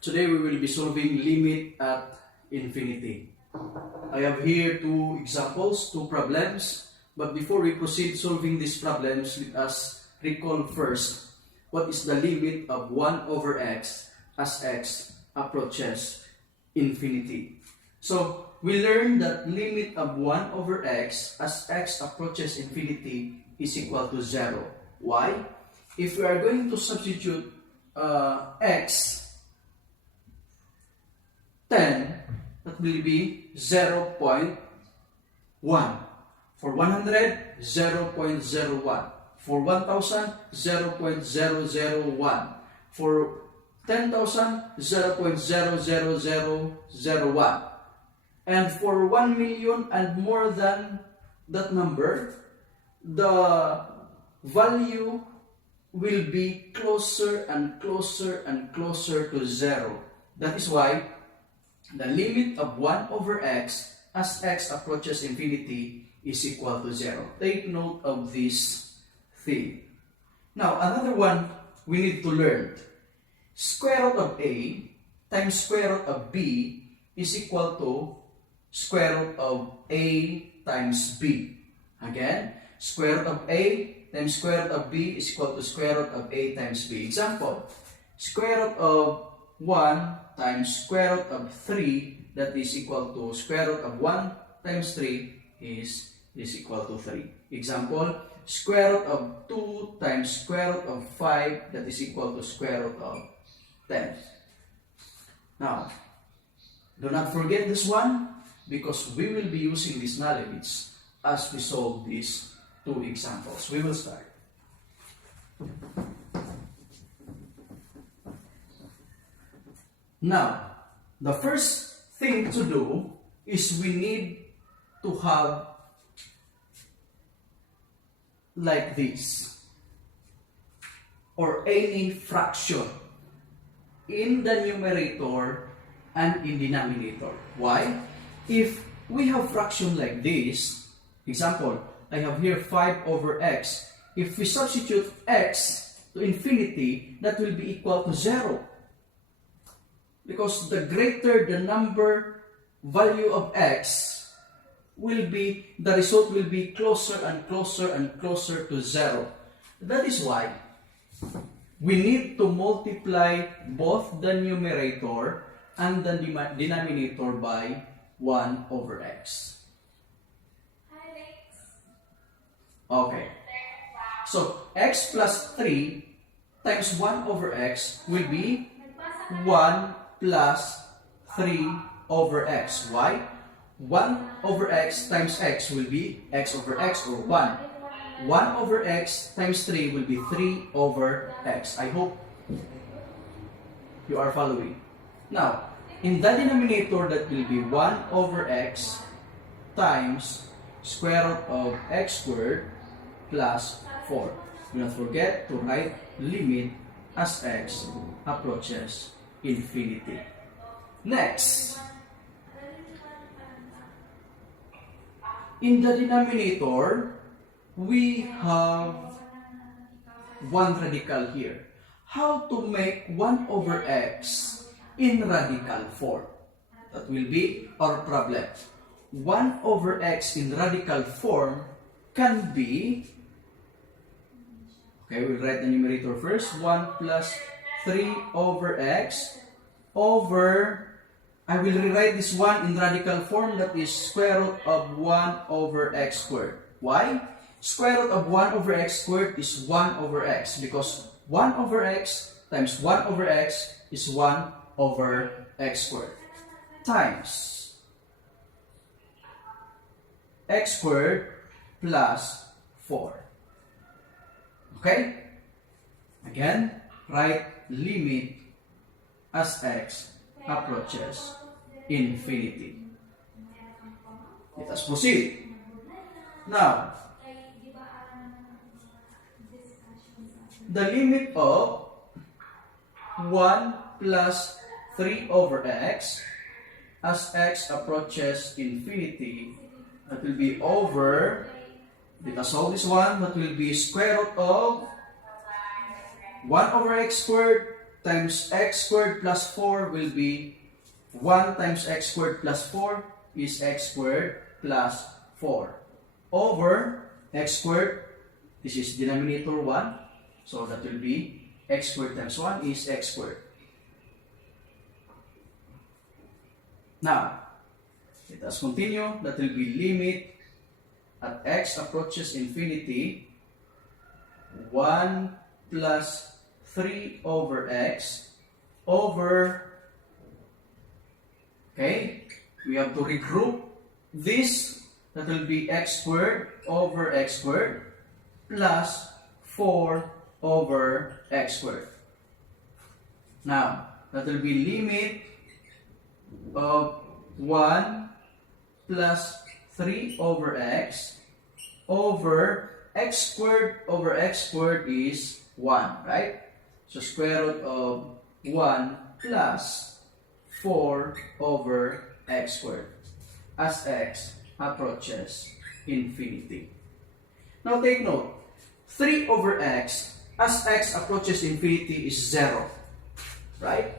Today we will be solving limit at infinity. I have here two examples, two problems. But before we proceed solving these problems, let us recall first what is the limit of 1 over x as x approaches infinity. So we learned that limit of 1 over x as x approaches infinity is equal to 0. Why? If we are going to substitute x 10, that will be 0.1. For 100, 0.01. For 1,000, 0.0001. For 10,000, 0.00001. And for 1 million and more than that number, the value will be closer and closer and closer to 0. That is why the limit of 1 over x as x approaches infinity is equal to 0. Take note of this thing. Now, another one we need to learn. Square root of a times square root of b is equal to square root of a times b. Again, square root of a times square root of b is equal to square root of a times b. Example, square root of 1 times square root of 3, that is equal to square root of 1 times 3 is equal to 3. Example, square root of 2 times square root of 5, that is equal to square root of 10. Now, do not forget this one because we will be using this knowledge as we solve these two examples. We will start. Now, the first thing to do is we need to have like this or any fraction in the numerator and in denominator. Why? If we have fraction like this, example, I have here 5 over x. If we substitute x to infinity, that will be equal to 0. Because the greater the number value of x will be, the result will be closer and closer and closer to 0. That is why we need to multiply both the numerator and the denominator by 1 over x. Okay. So, x plus 3 times 1 over x will be 1 plus 3 over x. Why? 1 over x times x will be x over x or 1. 1 over x times 3 will be 3 over x. I hope you are following. Now, in the denominator, that will be 1 over x times square root of x squared plus 4. Do not forget to write limit as x approaches infinity. Next, in the denominator, we have one radical here. How to make 1 over x in radical form? That will be our problem. 1 over x in radical form can be, okay, we'll write the numerator first, 1 plus 3 over x over, I will rewrite this one in radical form, that is square root of 1 over x squared. Why? Square root of 1 over x squared is 1 over x because 1 over x times 1 over x is 1 over x squared times x squared plus 4. Okay? Again, write limit as x approaches infinity. Let us proceed. Now, the limit of 1 plus 3 over x as x approaches infinity, that will be over, let us solve this one, that will be square root of 1 over x squared times x squared plus 4 will be 1 times x squared plus 4 is x squared plus 4 over x squared, this is denominator 1, so that will be x squared times 1 is x squared. Now, let us continue. That will be limit at x approaches infinity 1 plus 3 over x over, okay, we have to regroup this. That will be x squared over x squared plus 4 over x squared. Now, that will be limit of 1 plus 3 over x over x squared is 1, right? So square root of 1 plus 4 over x squared as x approaches infinity. Now take note, 3 over x as x approaches infinity is 0, right?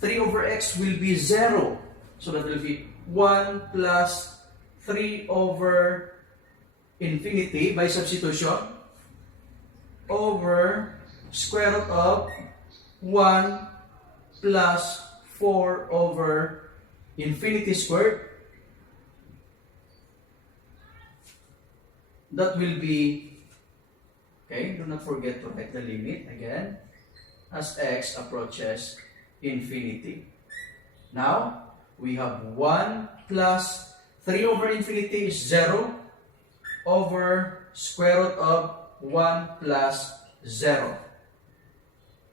3 over x will be 0. So that will be 1 plus 3 over infinity by substitution over square root of 1 plus 4 over infinity squared. That will be, okay, do not forget to write the limit again as x approaches infinity. Now, we have 1 plus 3 over infinity is 0 over square root of 1 plus 0.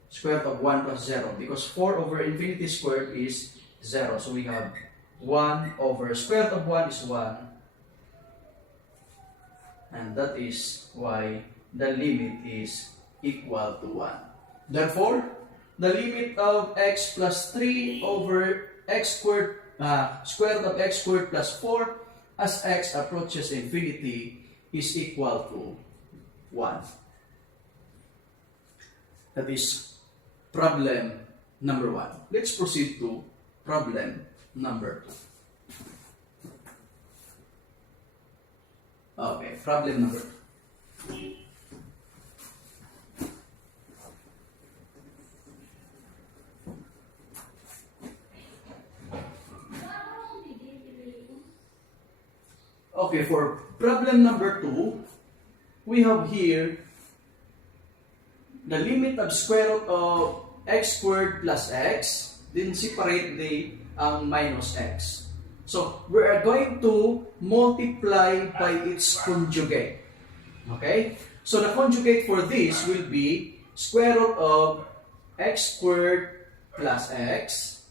Square root of 1 plus 0 because 4 over infinity squared is 0. So we have 1 over square root of 1 is 1. And that is why the limit is equal to 1. Therefore, the limit of x plus 3 over x squared, square root of x squared plus 4 as x approaches infinity is equal to 1. That is problem number 1. Let's proceed to problem number 2. Okay, problem number 2. Okay, for problem number 2, we have here the limit of square root of x squared plus x, then separate the minus x. So, we are going to multiply by its conjugate. Okay? So, the conjugate for this will be square root of x squared plus x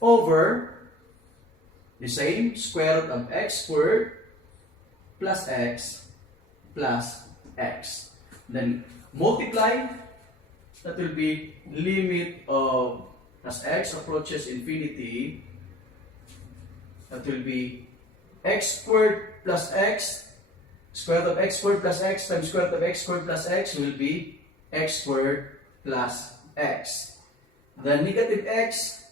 over the same square root of x squared plus x. Then multiply, that will be limit of as x approaches infinity, that will be x squared plus x, square root of x squared plus x times square root of x squared plus x will be x squared plus x. Then negative x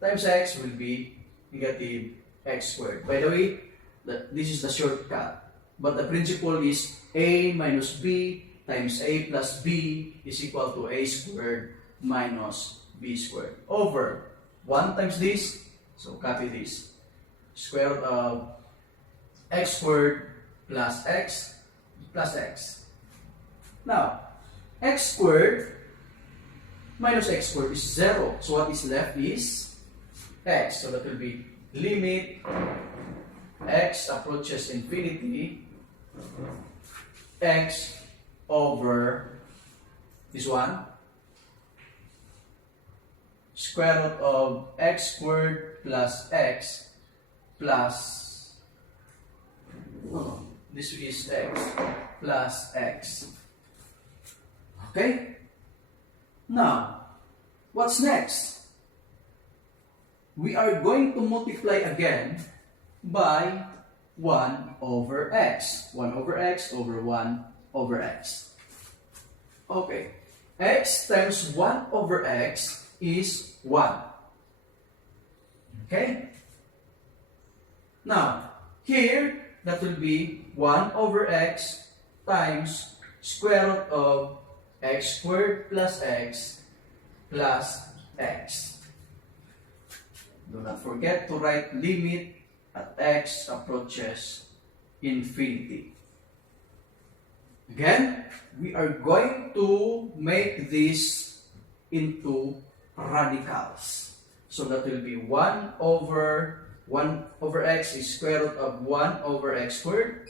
times x will be negative x squared. By the way, this is the shortcut. But the principle is a minus b times a plus b is equal to a squared minus b squared over 1 times this, so copy this, square root of x squared plus x. Now, x squared minus x squared is 0. So what is left is x. So that will be limit x approaches infinity, x over this one, square root of x squared plus x plus, this is x plus x. Okay? Now, what's next? We are going to multiply again by 1 over x. 1 over x over 1 over x. Okay. X times 1 over x is 1. Okay? Now, here, that will be 1 over x times square root of x squared plus x plus x. Do not forget to write limit at x approaches infinity. Again, we are going to make this into radicals. So that will be 1 over x is square root of 1 over x squared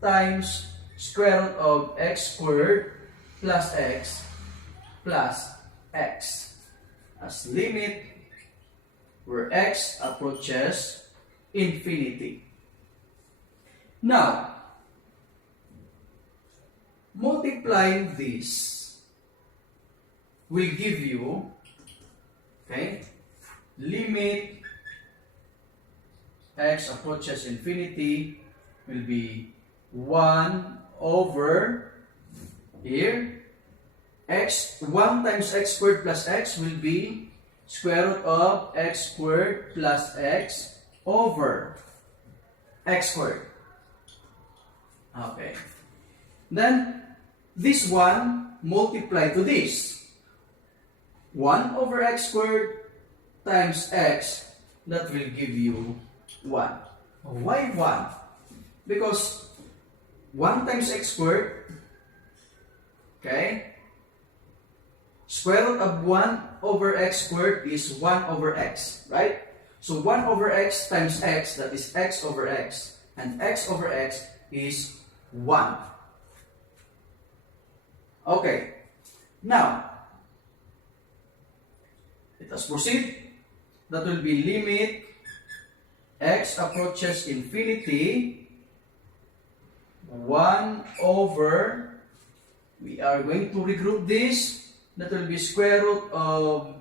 times square root of x squared plus x as limit where x approaches infinity. Now, multiplying this will give you, okay, limit x approaches infinity will be 1 over here, 1 times x squared plus x will be square root of x squared plus x over x squared. Okay. Then, this one multiply to this. 1 over x squared times x, that will give you 1. Why 1? Because 1 times x squared, okay, square root of 1 over x squared is 1 over x, right? So 1 over x times x, that is x over x. And x over x is 1. Okay. Now, let us proceed. That will be limit x approaches infinity 1 over, we are going to regroup this. That will be square root of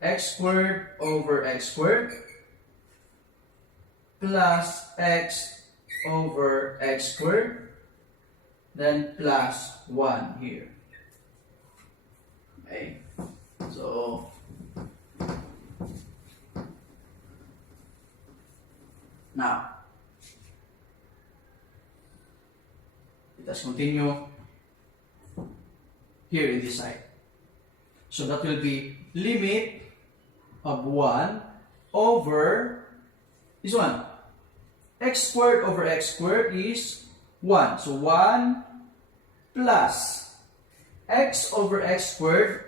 x squared over x squared plus x over x squared, then plus 1 here. Okay, so now let us continue here in this side. So that will be limit of 1 over this one. X squared over x squared is 1. So 1 plus x over x squared,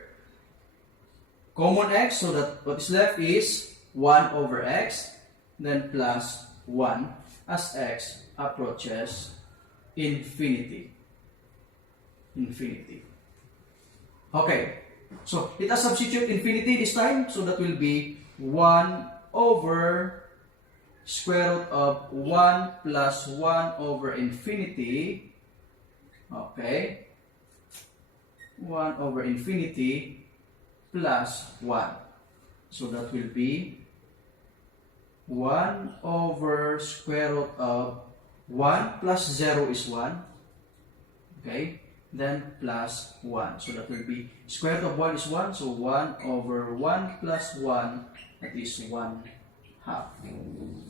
common x, so that what is left is 1 over x, then plus 1 as x approaches infinity. Okay, so let us substitute infinity this time, so that will be 1 over square root of 1 plus 1 over infinity. Okay, 1 over infinity plus 1. So that will be 1 over square root of 1 plus 0 is 1. Okay, then plus 1. So that will be square root of 1 is 1. So 1 over 1 plus 1, that is 1/2.